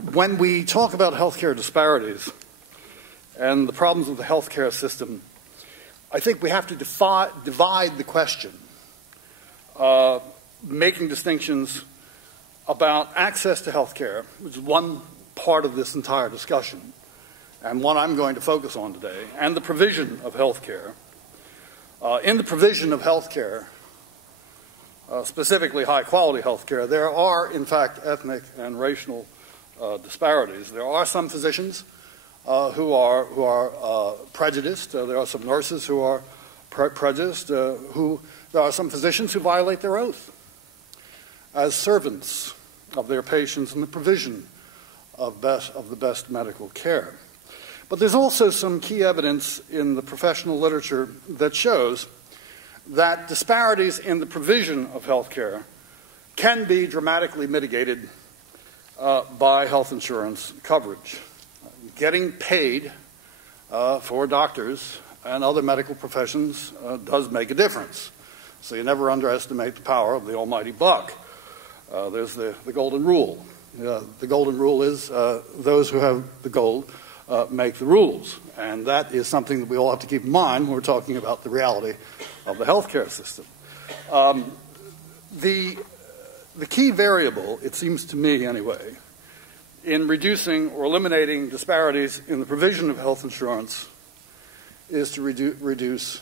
When we talk about healthcare disparities and the problems with the healthcare system, I think we have to divide the question, making distinctions about access to healthcare, which is one part of this entire discussion, and one I'm going to focus on today, and the provision of healthcare. In the provision of healthcare, specifically high-quality healthcare, there are, in fact, ethnic and racial disparities. There are some physicians who are prejudiced. There are some nurses who are prejudiced. There are some physicians who violate their oath as servants of their patients in the provision of the best medical care. But there's also some key evidence in the professional literature that shows that disparities in the provision of health care can be dramatically mitigated by health insurance coverage. Getting paid for doctors and other medical professions does make a difference. So you never underestimate the power of the almighty buck. There's the golden rule. The golden rule is those who have the gold make the rules. And that is something that we all have to keep in mind when we're talking about the reality of the healthcare system. The key variable, it seems to me anyway, in reducing or eliminating disparities in the provision of health insurance is to reduce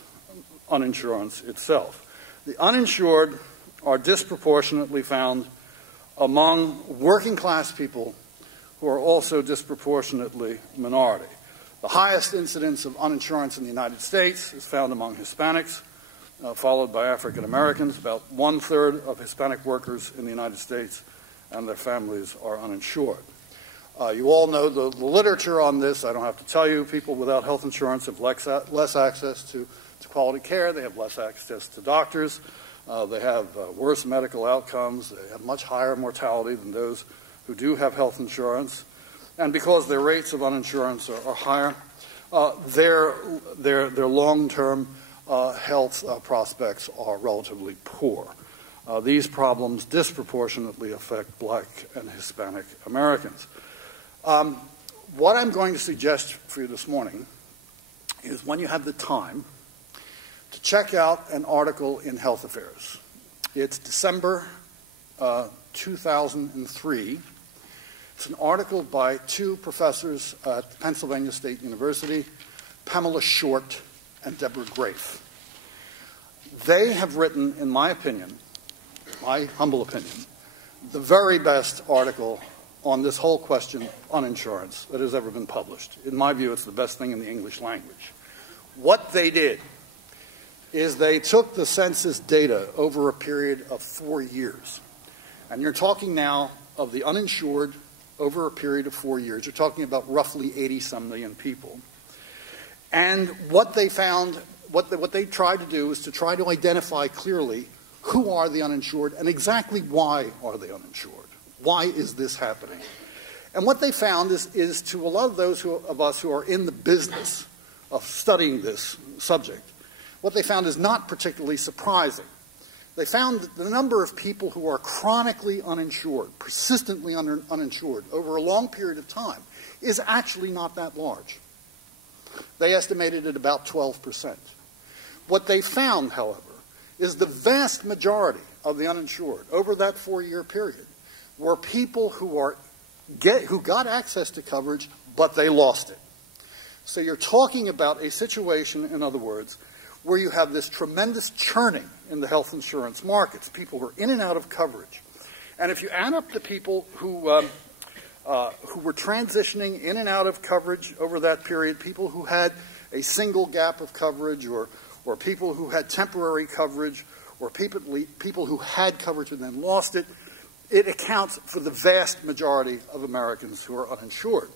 uninsurance itself. The uninsured are disproportionately found among working class people who are also disproportionately minority. The highest incidence of uninsurance in the United States is found among Hispanics, followed by African Americans. About 1/3 of Hispanic workers in the United States and their families are uninsured. You all know the literature on this. I don't have to tell you. People without health insurance have less access to quality care. They have less access to doctors. They have worse medical outcomes. They have much higher mortality than those who do have health insurance. And because their rates of uninsurance are higher, their long-term health prospects are relatively poor. These problems disproportionately affect Black and Hispanic Americans. What I'm going to suggest for you this morning is, when you have the time, to check out an article in Health Affairs. It's December 2003. It's an article by two professors at Pennsylvania State University, Pamela Short and Deborah Grafe. They have written, in my opinion, my humble opinion, the very best article on this whole question of uninsurance that has ever been published. In my view, it's the best thing in the English language. What they did is they took the census data over a period of 4 years. And you're talking now of the uninsured over a period of 4 years. You're talking about roughly 80-some million people. And what they found, what they tried to do is to try to identify clearly who are the uninsured and exactly why are they uninsured. Why is this happening? And what they found is to a lot of those of us who are in the business of studying this subject, what they found is not particularly surprising. They found that the number of people who are chronically uninsured, persistently uninsured, over a long period of time is actually not that large. They estimated it about 12%. What they found, however, is the vast majority of the uninsured over that 4-year period were people who got access to coverage, but they lost it. So you're talking about a situation, in other words, where you have this tremendous churning in the health insurance markets. People were in and out of coverage. And if you add up the people who were transitioning in and out of coverage over that period, people who had a single gap of coverage, or people who had temporary coverage, or people who had coverage and then lost it, it accounts for the vast majority of Americans who are uninsured.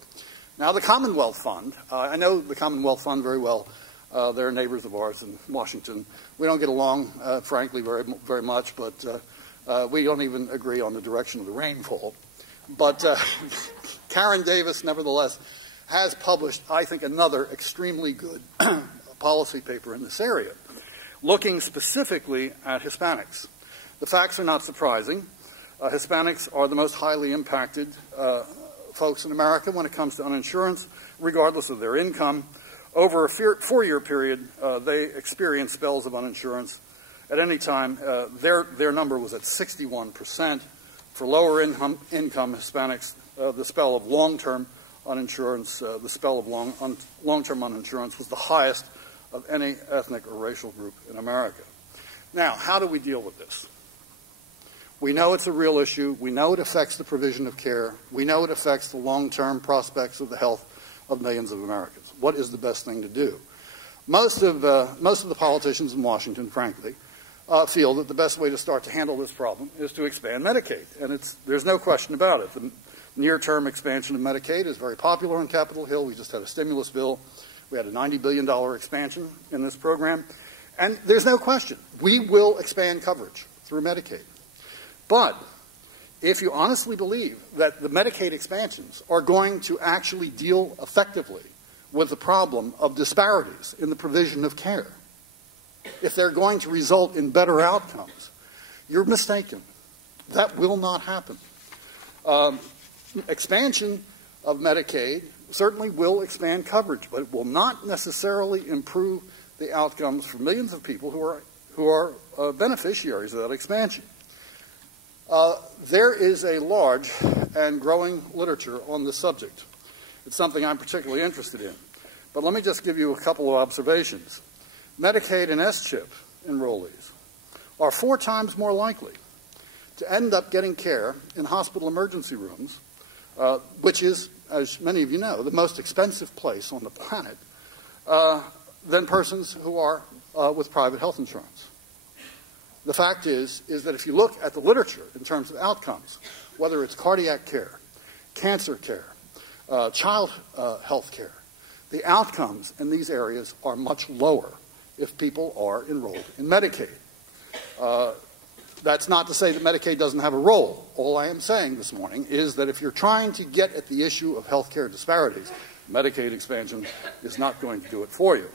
Now, the Commonwealth Fund, I know the Commonwealth Fund very well. They're neighbors of ours in Washington. We don't get along, frankly, very much, but we don't even agree on the direction of the rainfall. But Karen Davis, nevertheless, has published, I think, another extremely good policy paper in this area, looking specifically at Hispanics. The facts are not surprising. Hispanics are the most highly impacted folks in America when it comes to uninsurance, regardless of their income. Over a 4-year period, they experienced spells of uninsurance. At any time, their number was at 61%. For lower income Hispanics, the spell of long-term uninsurance, the spell of long-term uninsurance was the highest of any ethnic or racial group in America. Now, how do we deal with this? We know it's a real issue. We know it affects the provision of care. We know it affects the long-term prospects of the health of millions of Americans. What is the best thing to do? Most of the politicians in Washington, frankly, feel that the best way to start to handle this problem is to expand Medicaid. And there's no question about it. The near-term expansion of Medicaid is very popular on Capitol Hill. We just had a stimulus bill. We had a $90 billion expansion in this program. And there's no question. We will expand coverage through Medicaid. But if you honestly believe that the Medicaid expansions are going to actually deal effectively with the problem of disparities in the provision of care, if they're going to result in better outcomes, you're mistaken. That will not happen. Expansion of Medicaid certainly will expand coverage, but it will not necessarily improve the outcomes for millions of people who are beneficiaries of that expansion. There is a large and growing literature on this subject. It's something I'm particularly interested in. But let me just give you a couple of observations. Medicaid and S-CHIP enrollees are 4 times more likely to end up getting care in hospital emergency rooms, which is, as many of you know, the most expensive place on the planet, than persons who are with private health insurance. The fact is that if you look at the literature in terms of outcomes, whether it's cardiac care, cancer care, child health care, the outcomes in these areas are much lower if people are enrolled in Medicaid. That's not to say that Medicaid doesn't have a role. All I am saying this morning is that if you're trying to get at the issue of health care disparities, Medicaid expansion is not going to do it for you.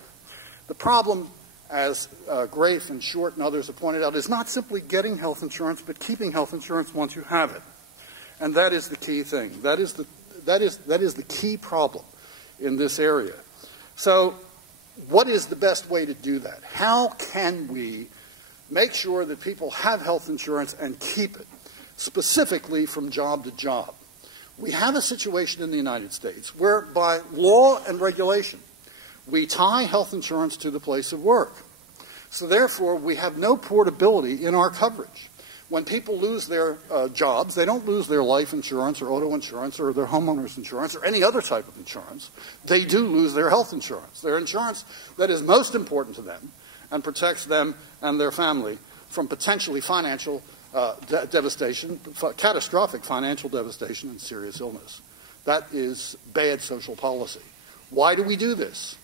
The problem, as Grafe and Short and others have pointed out, is not simply getting health insurance, but keeping health insurance once you have it. And that is the key thing. That is the key problem in this area. So what is the best way to do that? How can we make sure that people have health insurance and keep it, specifically from job to job? We have a situation in the United States where, by law and regulation, we tie health insurance to the place of work. So therefore, we have no portability in our coverage. When people lose their jobs, they don't lose their life insurance or auto insurance or their homeowner's insurance or any other type of insurance. They do lose their health insurance, their insurance that is most important to them and protects them and their family from potentially financial devastation, catastrophic financial devastation and serious illness. That is bad social policy. Why do we do this?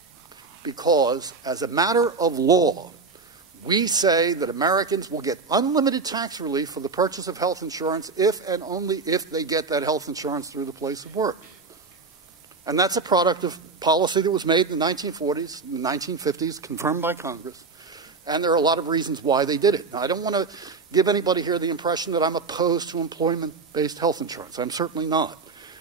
Because as a matter of law, we say that Americans will get unlimited tax relief for the purchase of health insurance if and only if they get that health insurance through the place of work. And that's a product of policy that was made in the 1940s, the 1950s, confirmed by Congress. And there are a lot of reasons why they did it. Now, I don't want to give anybody here the impression that I'm opposed to employment-based health insurance. I'm certainly not.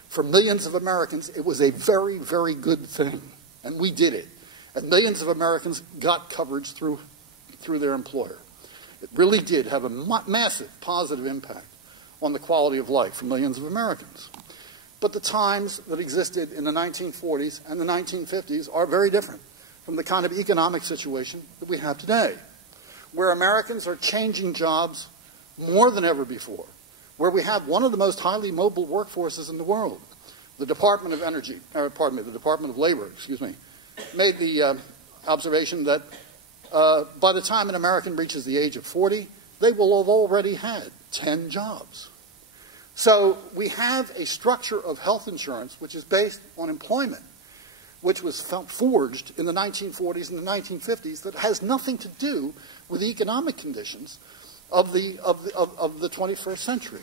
For millions of Americans, it was a very, very good thing. And we did it. And millions of Americans got coverage through their employer. It really did have a massive positive impact on the quality of life for millions of Americans. But the times that existed in the 1940s and the 1950s are very different from the kind of economic situation that we have today, where Americans are changing jobs more than ever before, where we have one of the most highly mobile workforces in the world. The Department of the Department of Labor, made the observation that by the time an American reaches the age of 40, they will have already had 10 jobs. So we have a structure of health insurance which is based on employment, which was forged in the 1940s and the 1950s, that has nothing to do with the economic conditions of the 21st century.